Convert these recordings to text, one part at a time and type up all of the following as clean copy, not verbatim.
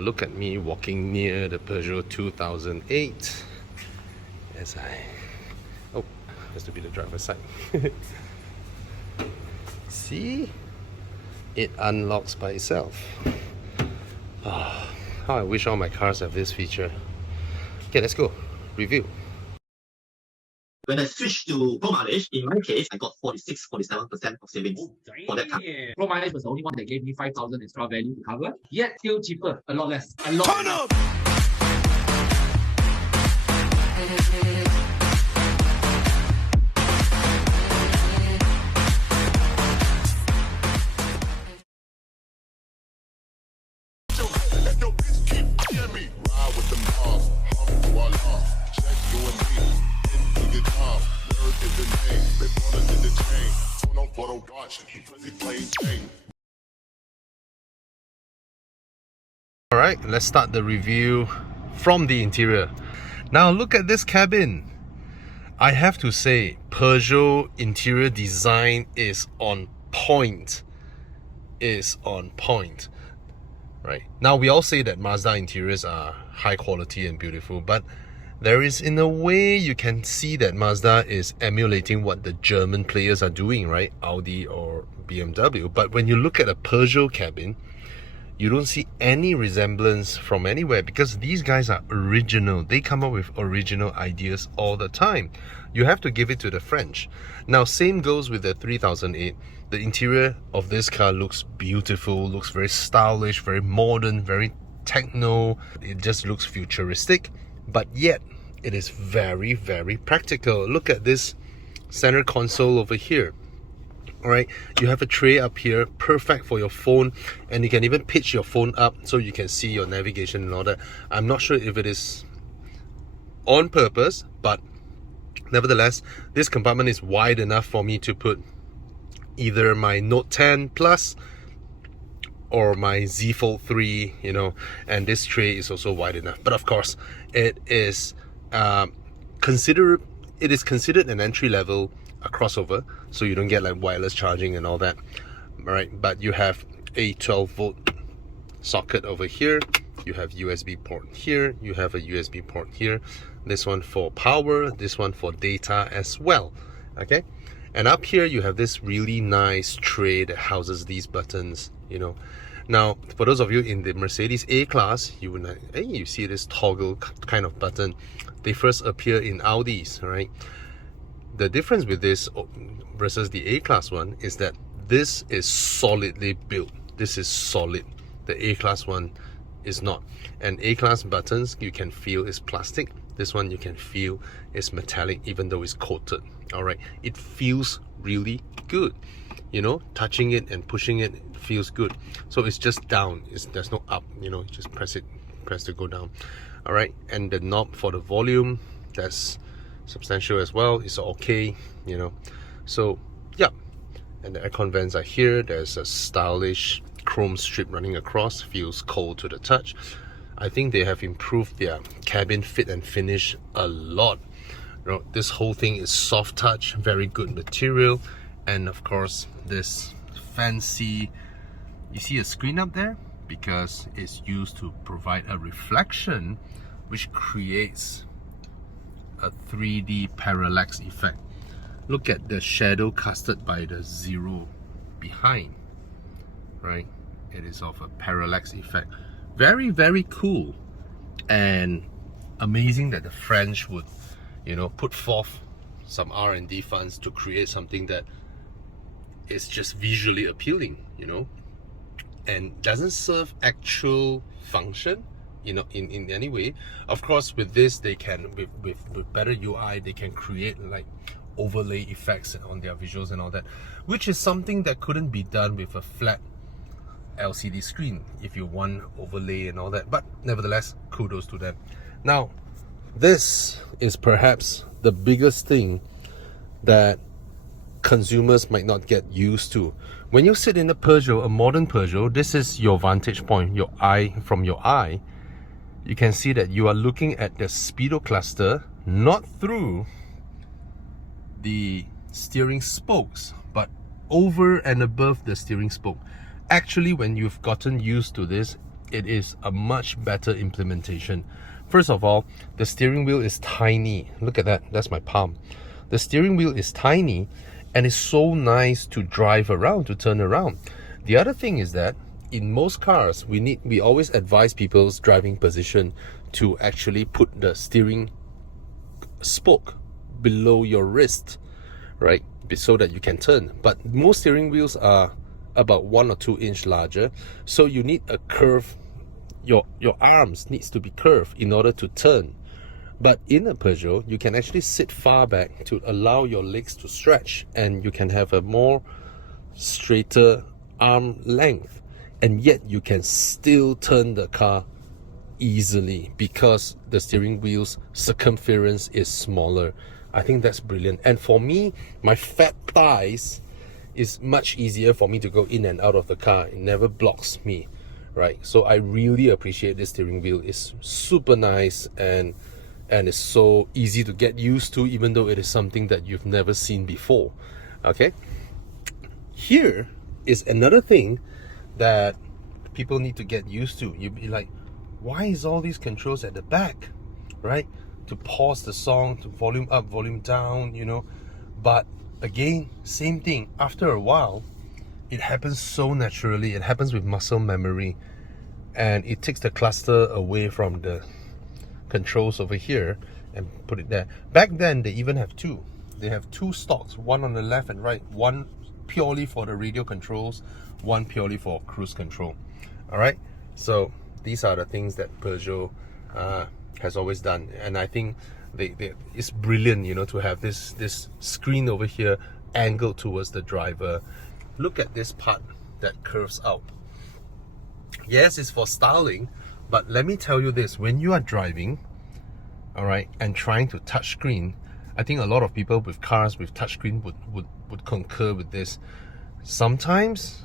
look at me walking near the Peugeot 2008 as oh, has to be the driver's side. See? It unlocks by itself. Oh, how I wish all my cars have this feature. Okay, let's go. Review. When I switched to Pro mileage, in my case, I got 46-47% of savings for that car. Pro mileage was the only one that gave me 5,000 extra value to cover, yet still cheaper, a lot less. A lot less. Alright, let's start the review from the interior. Now look at this cabin. I have to say, Peugeot interior design is on point. Right? Now we all say that Mazda interiors are high quality and beautiful, but there is, in a way, you can see that Mazda is emulating what the German players are doing, right? Audi or BMW. But when you look at a Peugeot cabin, you don't see any resemblance from anywhere, because these guys are original. They come up with original ideas all the time. You have to give it to the French. Now, same goes with the 3008. The interior of this car looks beautiful, looks very stylish, very modern, very techno. It just looks futuristic, but yet it is very, very practical. Look at this center console over here. Alright, you have a tray up here, perfect for your phone, and you can even pitch your phone up so you can see your navigation and all that. I'm not sure if it is on purpose, but nevertheless, this compartment is wide enough for me to put either my Note 10 Plus or my Z Fold 3, you know, and this tray is also wide enough. But of course, it is considered an entry level a crossover, so you don't get like wireless charging and all that. All right, but you have a 12-volt socket over here, you have USB port here, you have a USB port here, this one for power, this one for data as well. Okay, and up here you have this really nice tray that houses these buttons, you know. Now, for those of you in the Mercedes A-Class, you would hey, you see this toggle kind of button. They first appear in Audis, right? The difference with this versus the A-Class one is that this is solidly built. This is solid. The A-Class one is not. And A-Class buttons, you can feel is plastic. This one you can feel is metallic, even though it's coated. All right, it feels really good. You know, touching it and pushing it feels good. So it's just down. There's no up. You know, just press to go down. All right, and the knob for the volume, that's substantial as well. It's okay, you know. So yeah, and the aircon vents are here. There's a stylish chrome strip running across, feels cold to the touch. I think they have improved their cabin fit and finish a lot. You know, this whole thing is soft touch, very good material, and of course this fancy, you see a screen up there, because it's used to provide a reflection which creates a 3D parallax effect. Look at the shadow casted by the zero behind, right? It is of a parallax effect. Very, very cool, and amazing that the French would, you know, put forth some R&D funds to create something that is just visually appealing, you know, and doesn't serve actual function, you know, in any way. Of course, with this, they can, with better UI, they can create like overlay effects on their visuals and all that, which is something that couldn't be done with a flat LCD screen if you want overlay and all that. But nevertheless, kudos to them. Now, this is perhaps the biggest thing that consumers might not get used to. When you sit in a Peugeot, a modern Peugeot, this is your vantage point, your eye. From your eye, you can see that you are looking at the speedo cluster, not through the steering spokes, but over and above the steering spoke. Actually, when you've gotten used to this, it is a much better implementation. First of all, the steering wheel is tiny. Look at that, that's my palm. The steering wheel is tiny and it's so nice to drive around, to turn around. The other thing is that in most cars, we always advise people's driving position to actually put the steering spoke below your wrist, right? So that you can turn. But most steering wheels are about 1 or 2 inch larger, so you need a curve. Your arms needs to be curved in order to turn. But in a Peugeot, you can actually sit far back to allow your legs to stretch, and you can have a more straighter arm length, and yet you can still turn the car easily because the steering wheel's circumference is smaller. I think that's brilliant. And for me, my fat thighs, is much easier for me to go in and out of the car. It never blocks me, right? So I really appreciate this steering wheel. It's super nice and it's so easy to get used to, even though it is something that you've never seen before. Okay, here is another thing that people need to get used to. You'd be like, why is all these controls at the back, right? To pause the song, to volume up, volume down, you know. But again, same thing. After a while, it happens so naturally. It happens with muscle memory, and it takes the cluster away from the controls over here and put it there. Back then, they even have two. They have two stalks, one on the left and right, one purely for the radio controls, one purely for cruise control. All right, so these are the things that Peugeot has always done, and I think it's brilliant, you know, to have this screen over here angled towards the driver. Look at this part that curves out. Yes, it's for styling, but let me tell you this: when you are driving, all right, and trying to touch screen, I think a lot of people with cars with touchscreen would concur with this. Sometimes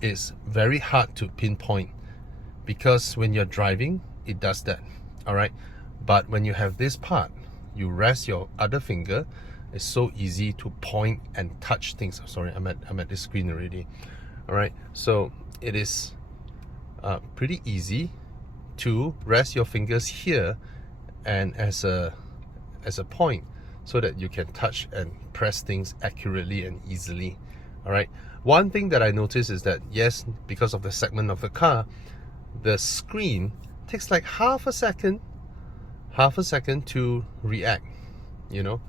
it's very hard to pinpoint, because when you're driving, it does that, all right? But when you have this part, you rest your other finger, it's so easy to point and touch things. Sorry, I'm at this screen already. All right, so it is pretty easy to rest your fingers here and as a point, so that you can touch and press things accurately and easily. All right, one thing that I noticed is that, yes, because of the segment of the car, the screen takes like half a second to react, you know,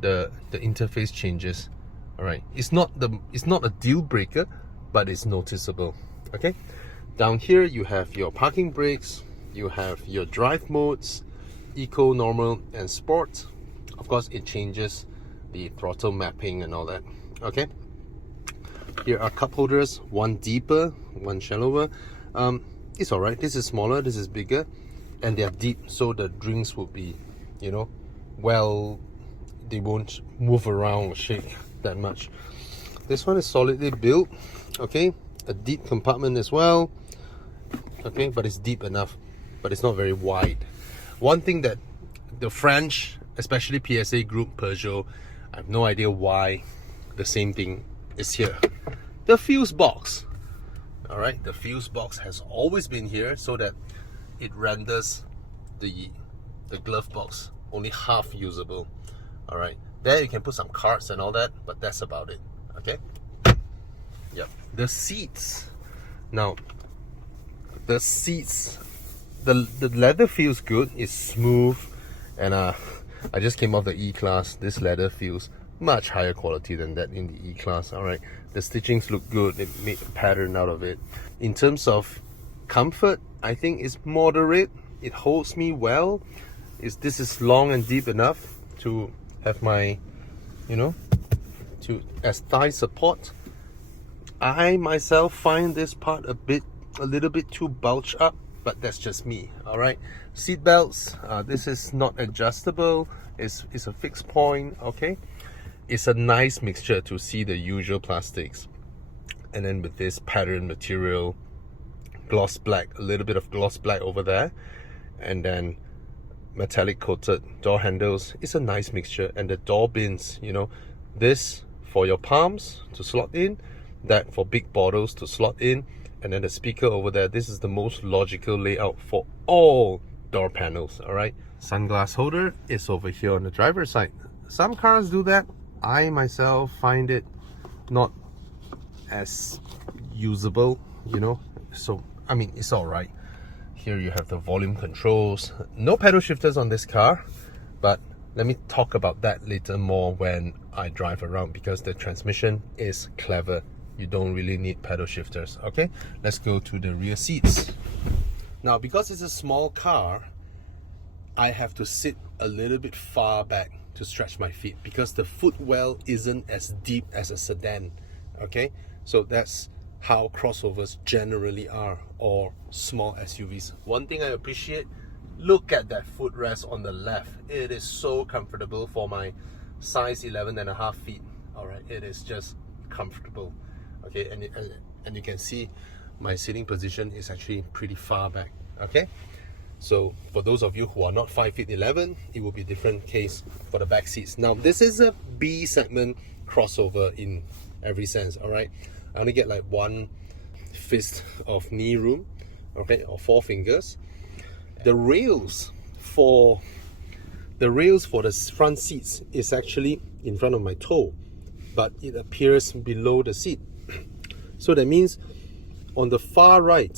the interface changes. All right, it's not a deal breaker, but it's noticeable. Okay, down here you have your parking brakes, you have your drive modes, eco, normal, and sport. Of course, it changes the throttle mapping and all that. Okay, here are cup holders, one deeper, one shallower. It's all right. This is smaller, this is bigger, and they are deep, so the drinks will be, you know, well, they won't move around or shake that much. This one is solidly built. Okay, a deep compartment as well. Okay, but it's deep enough, but it's not very wide. One thing that the French, especially PSA Group, Peugeot, I have no idea why the same thing is here. The fuse box. All right, the fuse box has always been here, so that it renders the glove box only half usable. All right, there you can put some cards and all that, but that's about it. Okay, yep. The seats. Now, the seats, the leather feels good. It's smooth, and I just came off the E-Class. This leather feels much higher quality than that in the E-Class. All right, the stitchings look good. It made a pattern out of it. In terms of comfort, I think it's moderate. It holds me well. This is long and deep enough to have my, you know, as thigh support. I myself find this part a little bit too bulged up, but that's just me. All right, seat belts. This is not adjustable. It's a fixed point. Okay, it's a nice mixture to see the usual plastics, and then with this pattern material, gloss black, a little bit of gloss black over there, and then metallic coated door handles. It's a nice mixture. And the door bins, you know, this for your palms to slot in, that for big bottles to slot in, and then the speaker over there. This is the most logical layout for all door panels, all right? Sunglass holder is over here on the driver's side. Some cars do that. I myself find it not as usable, you know, so I mean, it's all right. Here you have the volume controls. No pedal shifters on this car, but let me talk about that later more when I drive around, because the transmission is clever. You don't really need pedal shifters. Okay, let's go to the rear seats. Now, because it's a small car, I have to sit a little bit far back to stretch my feet, because the footwell isn't as deep as a sedan. Okay, so that's how crossovers generally are, or small SUVs. One thing I appreciate, look at that footrest on the left. It is so comfortable for my size 11.5 feet. All right, it is just comfortable. Okay, and you can see my sitting position is actually pretty far back. Okay, so for those of you who are not 5 feet 11, it will be a different case for the back seats. Now, this is a B segment crossover in every sense. All right, I only get like 1 fist of knee room, okay, or 4 fingers. The rails for the front seats is actually in front of my toe, but it appears below the seat. So that means on the far right,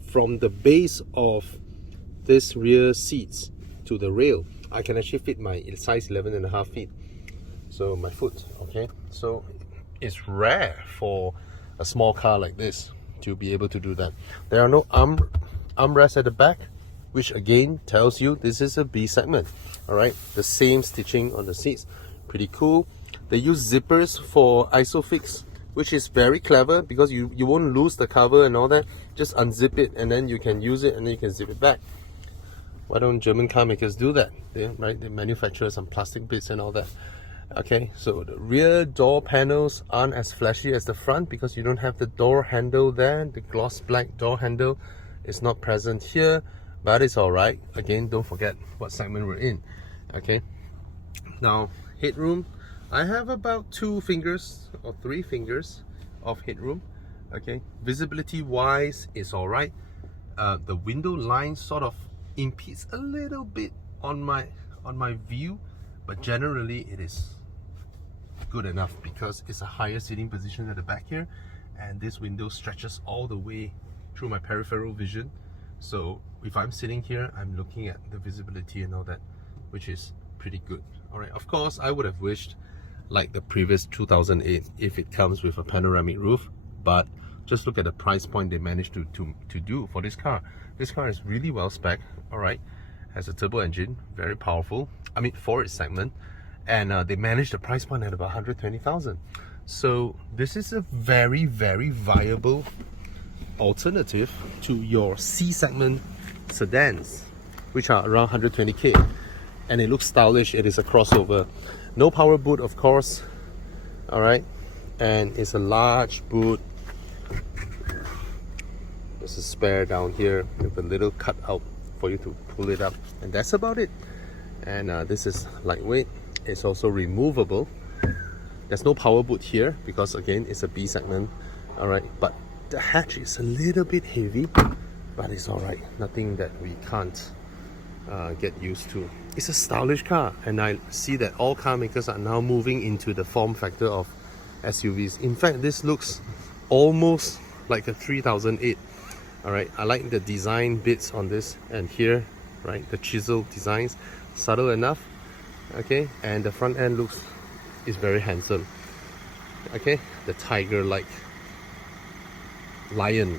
from the base of this rear seats to the rail, I can actually fit my size 11.5 feet. So my foot, okay? So it's rare for a small car like this to be able to do that. There are no armrests at the back, which again tells you this is a B segment. All right, the same stitching on the seats, pretty cool. They use zippers for ISOFIX, which is very clever, because you won't lose the cover and all that. Just unzip it and then you can use it, and then you can zip it back. Why don't German car makers do that? They manufacture some plastic bits and all that. Okay, so the rear door panels aren't as flashy as the front, because you don't have the door handle there. The gloss black door handle is not present here, but it's all right. Again, don't forget what segment we're in. Okay, now headroom, I have about 2 fingers or 3 fingers of headroom. Okay, visibility wise, it's all right. The window line sort of impedes a little bit on my view, but generally it is good enough, because it's a higher sitting position at the back here, and this window stretches all the way through my peripheral vision. So if I'm sitting here, I'm looking at the visibility and all that, which is pretty good. All right, of course I would have wished, like the previous 2008, if it comes with a panoramic roof, but just look at the price point they managed to do for this car. This car is really well spec. All right, has a turbo engine, very powerful, I mean for its segment, and they managed the price point at about 120,000. So this is a very, very viable alternative to your C segment sedans, which are around 120k, and it looks stylish. It is a crossover, no power boot, of course. All right, and it's a large boot. There's a spare down here with a little cutout for you to pull it up, and that's about it. And this is lightweight. It's also removable. There's no power boot here, because again it's a B segment. All right, but the hatch is a little bit heavy, but it's all right. Nothing that we can't get used to. It's a stylish car, and I see that all car makers are now moving into the form factor of SUVs. In fact, this looks almost like a 3008. All right, I like the design bits on this, and here, right, the chisel designs, subtle enough. Okay, and the front end is very handsome. Okay, the tiger-like lion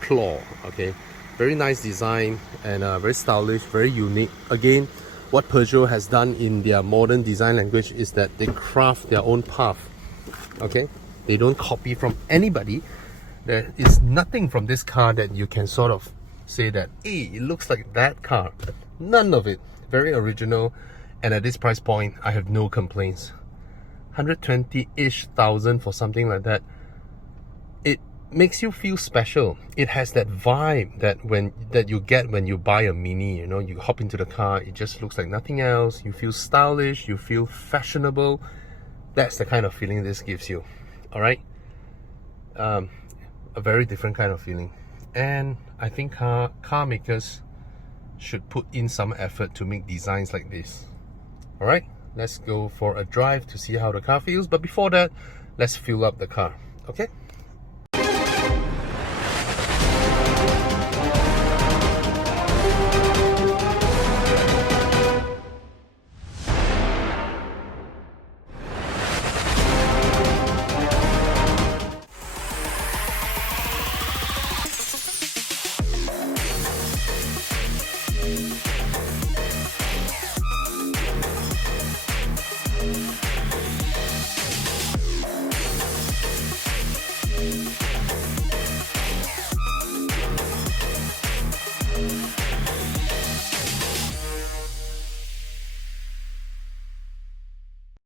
claw. Okay, very nice design, and very stylish, very unique. Again, what Peugeot has done in their modern design language is that they craft their own path. Okay, they don't copy from anybody. There is nothing from this car that you can sort of say that, hey, it looks like that car. None of it. Very original, and at this price point, I have no complaints. 120-ish thousand for something like that. It makes you feel special. It has that vibe that you get when you buy a Mini. You know, you hop into the car, it just looks like nothing else. You feel stylish, you feel fashionable. That's the kind of feeling this gives you. All right. a very different kind of feeling. And I think car makers should put in some effort to make designs like this. Alright, let's go for a drive to see how the car feels. But before that, let's fuel up the car. Okay?